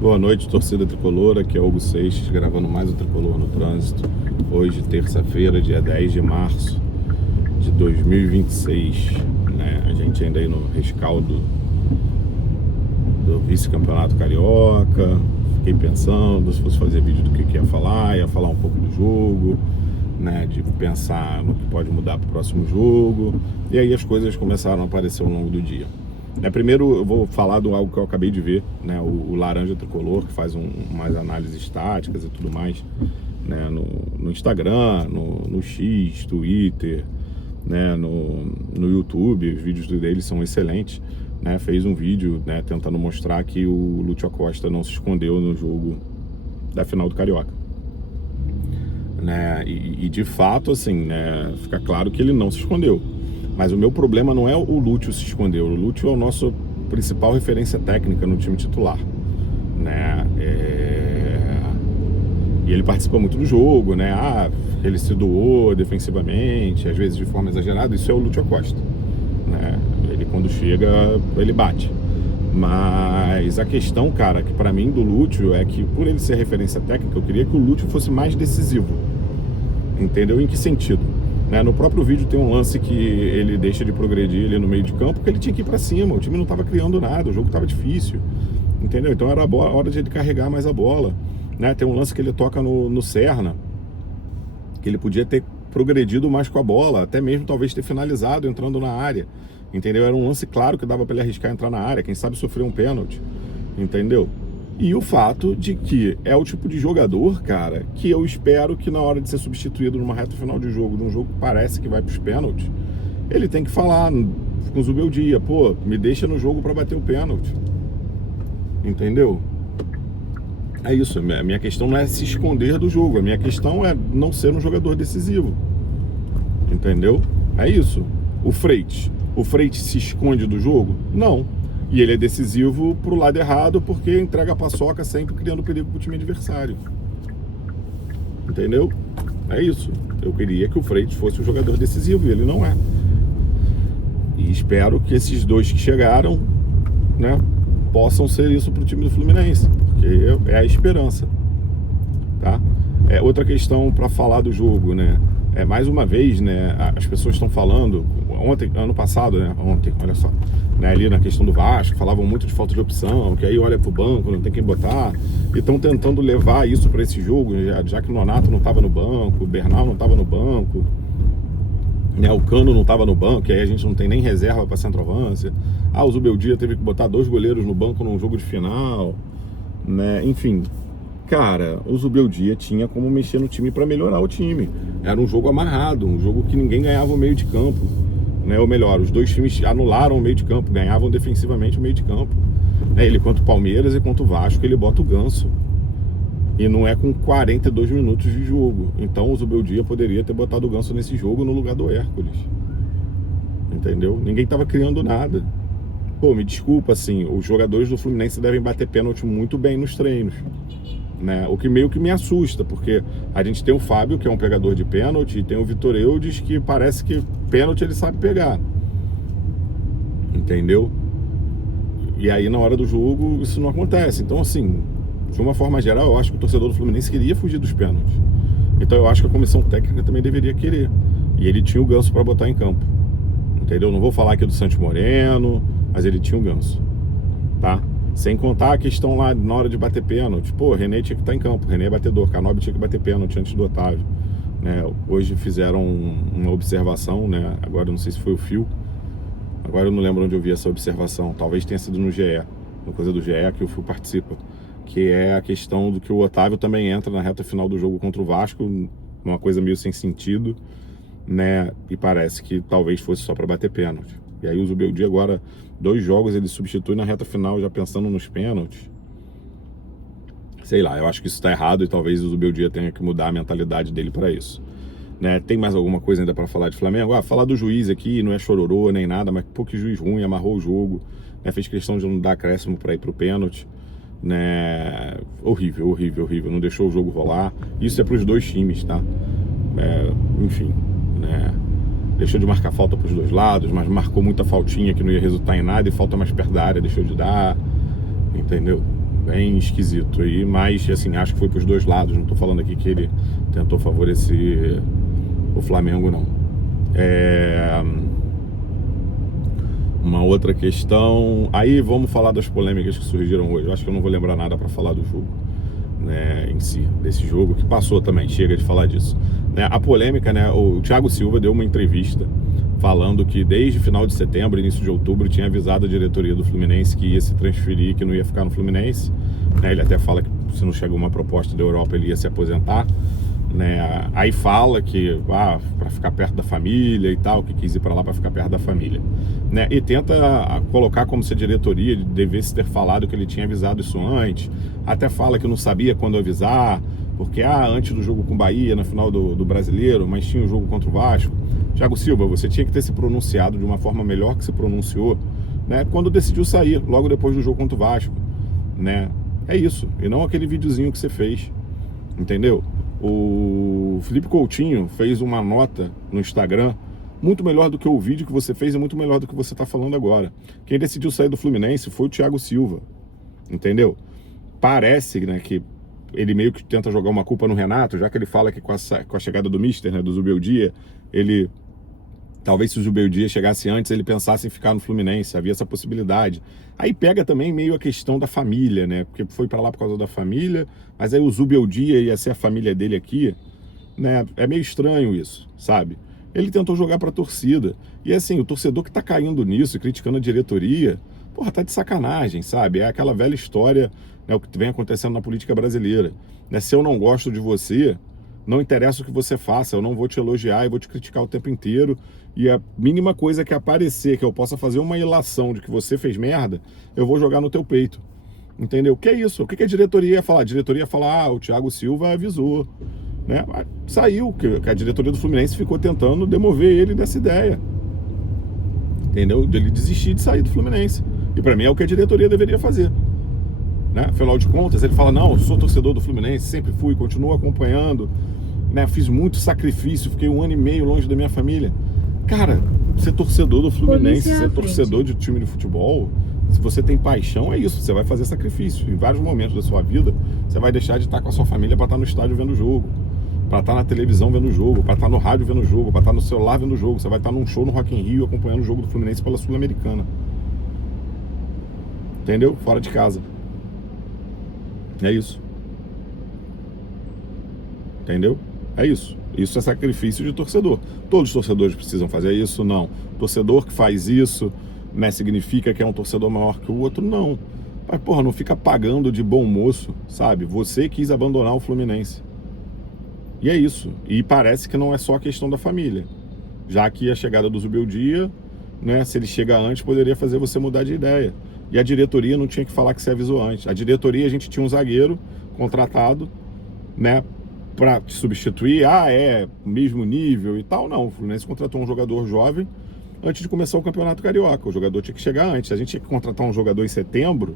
Boa noite, torcida tricolor. Aqui é Hugo Seixas, gravando mais o Tricolor no Trânsito. Hoje, terça-feira, dia 10 de março de 2026. A gente ainda aí no rescaldo do vice-campeonato carioca. Fiquei pensando se fosse fazer vídeo do que ia falar um pouco do jogo, de pensar no que pode mudar para o próximo jogo. E aí as coisas começaram a aparecer ao longo do dia. Primeiro eu vou falar de algo que eu acabei de ver, o Laranja Tricolor, que faz umas análises estáticas e tudo mais, no Instagram, no X, Twitter, no YouTube. Os vídeos dele são excelentes. Fez um vídeo tentando mostrar que o Lúcio Acosta não se escondeu no jogo da final do Carioca. E de fato, assim, fica claro que ele não se escondeu. Mas o meu problema não é o Lúcio se esconder. O Lúcio é o nosso principal referência técnica no time titular. E ele participa muito do jogo, ele se doou defensivamente, às vezes de forma exagerada. Isso é o Lúcio Acosta. Ele, quando chega, ele bate. Mas a questão, cara, que pra mim do Lúcio é que, por ele ser referência técnica, eu queria que o Lúcio fosse mais decisivo. Entendeu? Em que sentido? No próprio vídeo tem um lance que ele deixa de progredir ali no meio de campo, porque ele tinha que ir pra cima, o time não estava criando nada, o jogo estava difícil, entendeu? Então era a hora de ele carregar mais a bola. Tem um lance que ele toca no Serna, que ele podia ter progredido mais com a bola, até mesmo talvez ter finalizado entrando na área, entendeu? Era um lance claro que dava para ele arriscar entrar na área, quem sabe sofrer um pênalti, entendeu? E o fato de que é o tipo de jogador, cara, que eu espero que na hora de ser substituído numa reta final de jogo, num jogo que parece que vai pros pênaltis, ele tem que falar com o Zubeldia, pô, me deixa no jogo para bater o pênalti. Entendeu? É isso, a minha questão não é se esconder do jogo, a minha questão é não ser um jogador decisivo. Entendeu? É isso. O Freitas se esconde do jogo? Não. E ele é decisivo pro lado errado, porque entrega a paçoca sempre criando perigo pro time adversário. Entendeu? É isso. Eu queria que o Freitas fosse um jogador decisivo e ele não é. E espero que esses dois que chegaram, possam ser isso pro time do Fluminense, porque é a esperança. Tá? Outra questão para falar do jogo, mais uma vez, as pessoas estão falando, ano passado, olha só, ali na questão do Vasco, falavam muito de falta de opção, que aí olha pro banco, não tem quem botar, e estão tentando levar isso para esse jogo, já que o Nonato não estava no banco, o Bernal não estava no banco, o Cano não estava no banco, e aí a gente não tem nem reserva para centroavância. O Zubeldia teve que botar 2 goleiros no banco num jogo de final, enfim. Cara, o Zubeldia tinha como mexer no time para melhorar o time. Era um jogo amarrado, um jogo que ninguém ganhava o meio de campo. Ou melhor, os dois times anularam o meio de campo, ganhavam defensivamente o meio de campo. Ele contra o Palmeiras e contra o Vasco, ele bota o Ganso. E não é com 42 minutos de jogo. Então o Zubeldia poderia ter botado o Ganso nesse jogo no lugar do Hércules. Entendeu? Ninguém tava criando nada. Pô, me desculpa, assim, os jogadores do Fluminense devem bater pênalti muito bem nos treinos. O que meio que me assusta, porque a gente tem o Fábio, que é um pegador de pênalti, e tem o Vitor Eudes, que parece que pênalti ele sabe pegar. Entendeu? E aí na hora do jogo isso não acontece. Então, assim, de uma forma geral, eu acho que o torcedor do Fluminense queria fugir dos pênaltis. Então eu acho que a comissão técnica também deveria querer. E ele tinha o Ganso para botar em campo. Entendeu? Não vou falar aqui do Santos Moreno, mas ele tinha o Ganso. Tá? Sem contar a questão lá na hora de bater pênalti. Pô, René tinha que estar em campo, René é batedor, Canóbio tinha que bater pênalti antes do Otávio. Hoje fizeram uma observação, agora eu não sei se foi o Fio, agora eu não lembro onde eu vi essa observação, talvez tenha sido no GE, uma coisa do GE que o Fio participa, que é a questão do que o Otávio também entra na reta final do jogo contra o Vasco, uma coisa meio sem sentido, e parece que talvez fosse só para bater pênalti. E aí o Zubeldia agora, 2 jogos, ele substitui na reta final já pensando nos pênaltis. Sei lá, eu acho que isso tá errado e talvez o Zubeldia tenha que mudar a mentalidade dele para isso. Tem mais alguma coisa ainda para falar de Flamengo? Falar do juiz aqui, não é chororô nem nada, mas pô, que juiz ruim, amarrou o jogo, fez questão de não dar acréscimo para ir pro pênalti. Horrível, horrível, horrível, não deixou o jogo rolar. Isso é pros 2 times, tá? Enfim, deixou de marcar falta para os 2 lados, mas marcou muita faltinha que não ia resultar em nada, e falta mais perto da área deixou de dar, entendeu? bem esquisito aí, mas assim, acho que foi para os dois lados. Não tô falando aqui que ele tentou favorecer o Flamengo, não. Uma outra questão, aí vamos falar das polêmicas que surgiram hoje. Eu acho que eu não vou lembrar nada para falar do jogo, né, em si, desse jogo que passou também, chega de falar disso, né? A polêmica, né, o Thiago Silva deu uma entrevista falando que desde final de setembro, início de outubro, tinha avisado a diretoria do Fluminense que ia se transferir, que não ia ficar no Fluminense, né? Ele até fala que se não chega uma proposta da Europa ele ia se aposentar, né? Aí fala que para ficar perto da família e tal, que quis ir para lá para ficar perto da família, né? E tenta colocar como se a diretoria devesse ter falado que ele tinha avisado isso antes. Até fala que não sabia quando avisar, porque antes do jogo com o Bahia, na final do Brasileiro, mas tinha o jogo contra o Vasco. Thiago Silva, você tinha que ter se pronunciado de uma forma melhor que se pronunciou, né, quando decidiu sair, logo depois do jogo contra o Vasco, né? É isso, e não aquele videozinho que você fez, entendeu? O Felipe Coutinho fez uma nota no Instagram muito melhor do que o vídeo que você fez e muito melhor do que você está falando agora. Quem decidiu sair do Fluminense foi o Thiago Silva, entendeu? Parece, né, que ele meio que tenta jogar uma culpa no Renato, já que ele fala que com a chegada do Mister, né, do Zubeldia, ele... Talvez se o Zubeldia chegasse antes, ele pensasse em ficar no Fluminense, havia essa possibilidade. Aí pega também meio a questão da família, né? Porque foi para lá por causa da família, mas aí o Zubeldia ia ser a família dele aqui, né? É meio estranho isso, sabe? Ele tentou jogar para a torcida. E assim, o torcedor que tá caindo nisso e criticando a diretoria, porra, tá de sacanagem, sabe? É aquela velha história, né, o que vem acontecendo na política brasileira, né? Se eu não gosto de você, não interessa o que você faça, eu não vou te elogiar e vou te criticar o tempo inteiro. E a mínima coisa que aparecer, que eu possa fazer uma ilação de que você fez merda, eu vou jogar no teu peito. Entendeu? O que é isso? O que a diretoria ia falar? A diretoria ia falar, o Thiago Silva avisou, né? Saiu, que a diretoria do Fluminense ficou tentando demover ele dessa ideia. Entendeu? De ele desistir de sair do Fluminense. E pra mim é o que a diretoria deveria fazer, né? Afinal de contas, ele fala, não, eu sou torcedor do Fluminense, sempre fui, continuo acompanhando, né? Fiz muito sacrifício, fiquei 1 ano e meio longe da minha família. Cara, ser torcedor do Fluminense, ser torcedor de time de futebol, se você tem paixão, é isso, você vai fazer sacrifício. Em vários momentos da sua vida, você vai deixar de estar com a sua família para estar no estádio vendo o jogo, para estar na televisão vendo o jogo, para estar no rádio vendo o jogo, para estar no celular vendo o jogo. Você vai estar num show no Rock in Rio acompanhando o jogo do Fluminense pela Sul-Americana. Entendeu? Fora de casa. É isso. Entendeu? É isso. Isso é sacrifício de torcedor. Todos os torcedores precisam fazer isso? Não. Torcedor que faz isso, né, significa que é um torcedor maior que o outro? Não. Mas, porra, não fica pagando de bom moço, sabe? Você quis abandonar o Fluminense. E é isso. E parece que não é só a questão da família. Já que a chegada do Zubeldia, né, se ele chega antes, poderia fazer você mudar de ideia. E a diretoria não tinha que falar que você avisou antes. A diretoria, a gente tinha um zagueiro contratado, né, para te substituir. É mesmo nível e tal. Não, o Fluminense contratou um jogador jovem antes de começar o Campeonato Carioca. O jogador tinha que chegar antes. A gente tinha que contratar um jogador em setembro,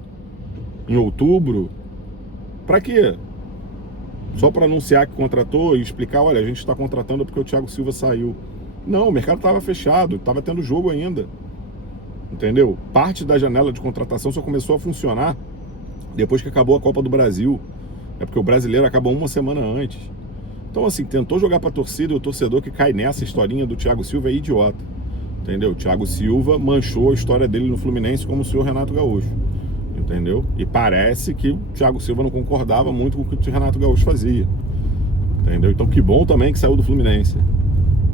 em outubro. Para quê? Só para anunciar que contratou e explicar, olha, a gente está contratando porque o Thiago Silva saiu. Não, o mercado estava fechado, estava tendo jogo ainda. Entendeu? Parte da janela de contratação só começou a funcionar depois que acabou a Copa do Brasil. É porque o brasileiro acabou 1 semana antes. Então, assim, tentou jogar pra torcida, e o torcedor que cai nessa historinha do Thiago Silva é idiota. Entendeu? O Thiago Silva manchou a história dele no Fluminense como o senhor Renato Gaúcho. Entendeu? E parece que o Thiago Silva não concordava muito com o que o Renato Gaúcho fazia. Entendeu? Então, que bom também que saiu do Fluminense.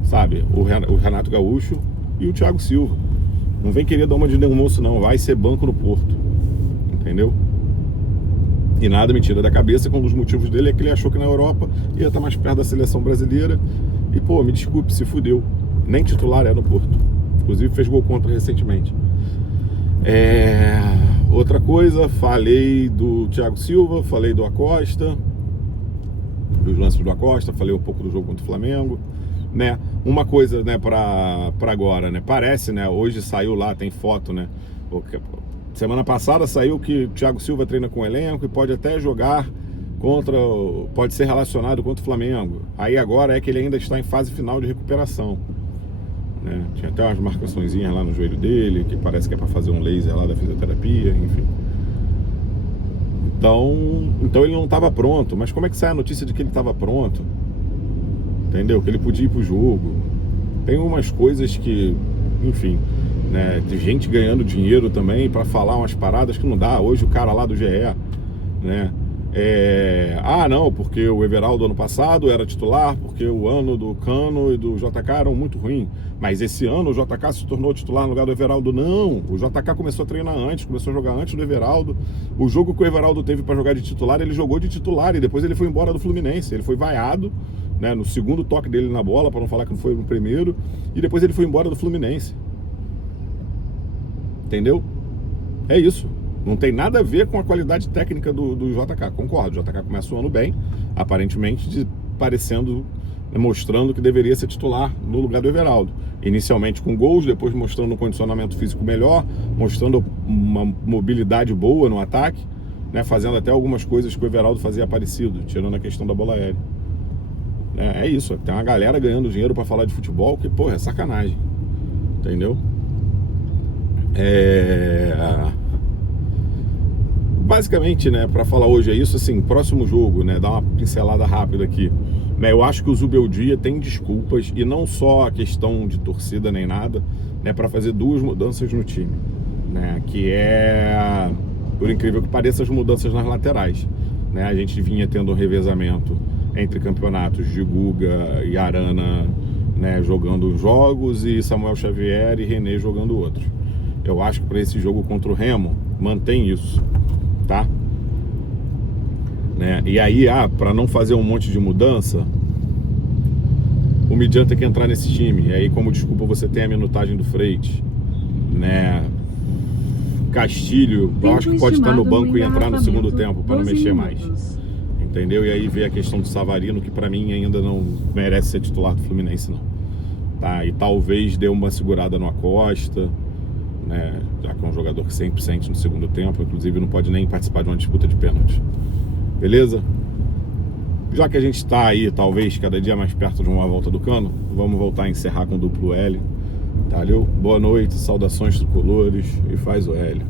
Sabe? O Renato Gaúcho e o Thiago Silva. Não vem querer dar uma de nenhum moço, não. Vai ser banco no Porto. Entendeu? E nada me tira da cabeça que um dos motivos dele é que ele achou que na Europa ia estar mais perto da seleção brasileira. E, pô, me desculpe, se fudeu. Nem titular é no Porto. Inclusive fez gol contra recentemente. Outra coisa, falei do Thiago Silva, falei do Acosta, dos lances do Acosta, falei um pouco do jogo contra o Flamengo, né? Uma coisa, né, pra agora, né? Parece, né? Hoje saiu lá, tem foto, né? Semana passada saiu que o Thiago Silva treina com o elenco e pode até jogar pode ser relacionado contra o Flamengo. Aí agora é que ele ainda está em fase final de recuperação, né? Tinha até umas marcaçõezinhas lá no joelho dele, que parece que é para fazer um laser lá da fisioterapia, enfim. Então ele não estava pronto. Mas como é que sai a notícia de que ele estava pronto? Entendeu? Que ele podia ir pro jogo. Tem umas coisas que, enfim, né? Tem gente ganhando dinheiro também para falar umas paradas que não dá. Hoje o cara lá do GE, né? Não, porque o Everaldo ano passado era titular, porque o ano do Cano e do JK eram muito ruins. Mas esse ano o JK se tornou titular no lugar do Everaldo. Não, o JK começou a treinar antes, começou a jogar antes do Everaldo. O jogo que o Everaldo teve para jogar de titular, ele jogou de titular e depois ele foi embora do Fluminense. Ele foi vaiado, né, no segundo toque dele na bola, para não falar que não foi no primeiro, e depois ele foi embora do Fluminense. Entendeu? É isso. Não tem nada a ver com a qualidade técnica do JK. Concordo, o JK começa o ano bem, aparentemente parecendo, mostrando que deveria ser titular no lugar do Everaldo. Inicialmente com gols, depois mostrando um condicionamento físico melhor, mostrando uma mobilidade boa no ataque, né, fazendo até algumas coisas que o Everaldo fazia parecido, tirando a questão da bola aérea. É isso, tem uma galera ganhando dinheiro para falar de futebol que, porra, é sacanagem. Entendeu? Basicamente, né, para falar hoje é isso, assim, próximo jogo, né, dar uma pincelada rápida aqui. Eu acho que o Zubeldia tem desculpas, e não só a questão de torcida nem nada, né, para fazer duas mudanças no time, né, que é, por incrível que pareça, as mudanças nas laterais, né. A gente vinha tendo um revezamento entre campeonatos de Guga e Arana, né, jogando jogos, e Samuel Xavier e René jogando outros. Eu acho que para esse jogo contra o Remo, mantém isso, tá? Né? E aí, para não fazer um monte de mudança, o Midian tem que entrar nesse time. E aí, como desculpa, você tem a minutagem do Freite, né? Castilho, eu acho que pode estar no banco e entrar no segundo tempo para não mexer mais. Entendeu? E aí vem a questão do Savarino, que para mim ainda não merece ser titular do Fluminense, não. Tá? E talvez dê uma segurada no Acosta, né? Já que é um jogador que sempre sente no segundo tempo, inclusive não pode nem participar de uma disputa de pênalti. Beleza? Já que a gente está aí, talvez, cada dia mais perto de uma volta do Cano, vamos voltar a encerrar com duplo L. Valeu? Boa noite, saudações tricolores e faz o L.